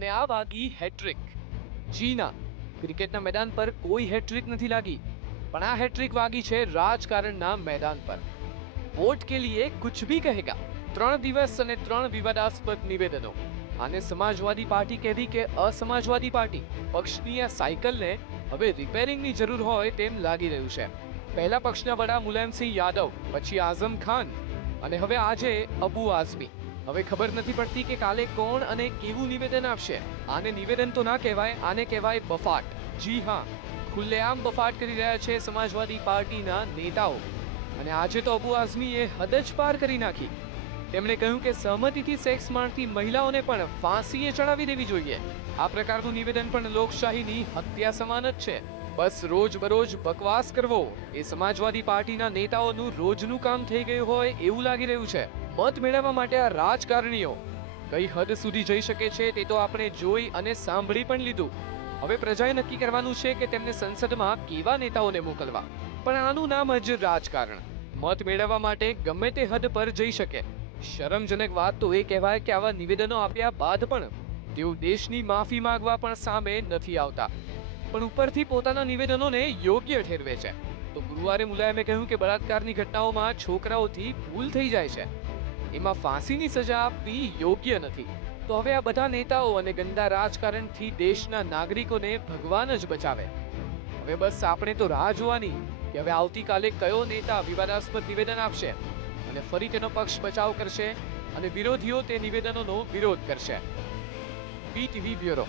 અને આ વાગી હેટ્રિક। જી ના, ક્રિકેટના મેદાન પર કોઈ હેટ્રિક નથી લાગી, પણ આ હેટ્રિક વાગી છે રાજકારણના મેદાન પર। वोट के लिए कुछ भी कहेगा। 3 દિવસ અને 3 વિવાદાસ્પદ નિવેદનો। આને સમાજવાદી પાર્ટી કહેવી કે અસમાજવાદી પાર્ટી? પક્ષની આ સાયકલને હવે રિપેરિંગની જરૂર હોય તેમ લાગી રહ્યું છે। પહેલા પક્ષના વડા મુલાયમસિંહ યાદવ, પછી આઝમ ખાન અને હવે આજે અબુ આઝમી। હવે ખબર નથી પડતી કે કાલે કોણ અને કેવું નિવેદન આપશે। આને નિવેદન તો ના કહેવાય, આને કહેવાય બફાટ। જી હા, ખુલ્લેઆમ બફાટ કરી રહ્યા છે સમાજવાદી પાર્ટીના નેતાઓ। અને આજે તો અબુ આઝમીએ હદ જ પાર કરી નાખી। તેમણે કહ્યું કે સહમતિથી સેક્સ માણતી મહિલાઓને પણ ફાંસીએ ચડાવી દેવી જોઈએ। આ પ્રકારનું નિવેદન પણ લોકશાહીની હત્યા સમાન જ છે। બસ રોજ-બરોજ બકવાસ કરવો એ સમાજવાદી પાર્ટીના નેતાઓનું રોજનું કામ થઈ ગયું હોય એવું લાગી રહ્યું છે। મત મેળવવા માટે આ રાજકારણીઓ કઈ હદ સુધી જઈ શકે છે તે તો આપણે જોઈ અને સાંભળી પણ લીધું। હવે પ્રજાએ નક્કી કરવાનું છે કે તેમને સંસદમાં કેવા નેતાઓને મોકલવા। પણ આનું નામ જ રાજકારણ। મત મેળવવા માટે ગમે તે હદ પર જઈ શકે। શરમજનક વાત તો એ કહેવાય કે આવા નિવેદનો આપ્યા બાદ પણ તેઓ દેશની માફી માંગવા પણ સામે નથી આવતા, પણ ઉપરથી પોતાના નિવેદનોને યોગ્ય ઠેરવે છે। તો ગુરુવારે મુલાયમે કહ્યું કે બળાત્કારની ઘટનાઓમાં છોકરાઓથી ભૂલ થઈ જાય છે, એમાં ફાંસીની સજા આપવી યોગ્ય નથી। તો હવે આ બધા નેતાઓ અને ગંદા રાજકારણથી દેશના નાગરિકોને ભગવાન જ બચાવે। હવે બસ આપણે તો રાહ જોવાની કે હવે આવતીકાલે કયો નેતા વિવાદાસ્પદ નિવેદન આપશે અને ફરી તેનો પક્ષ બચાવ કરશે અને વિરોધીઓ તે નિવેદનોનો વિરોધ કરશે। BTV bureau.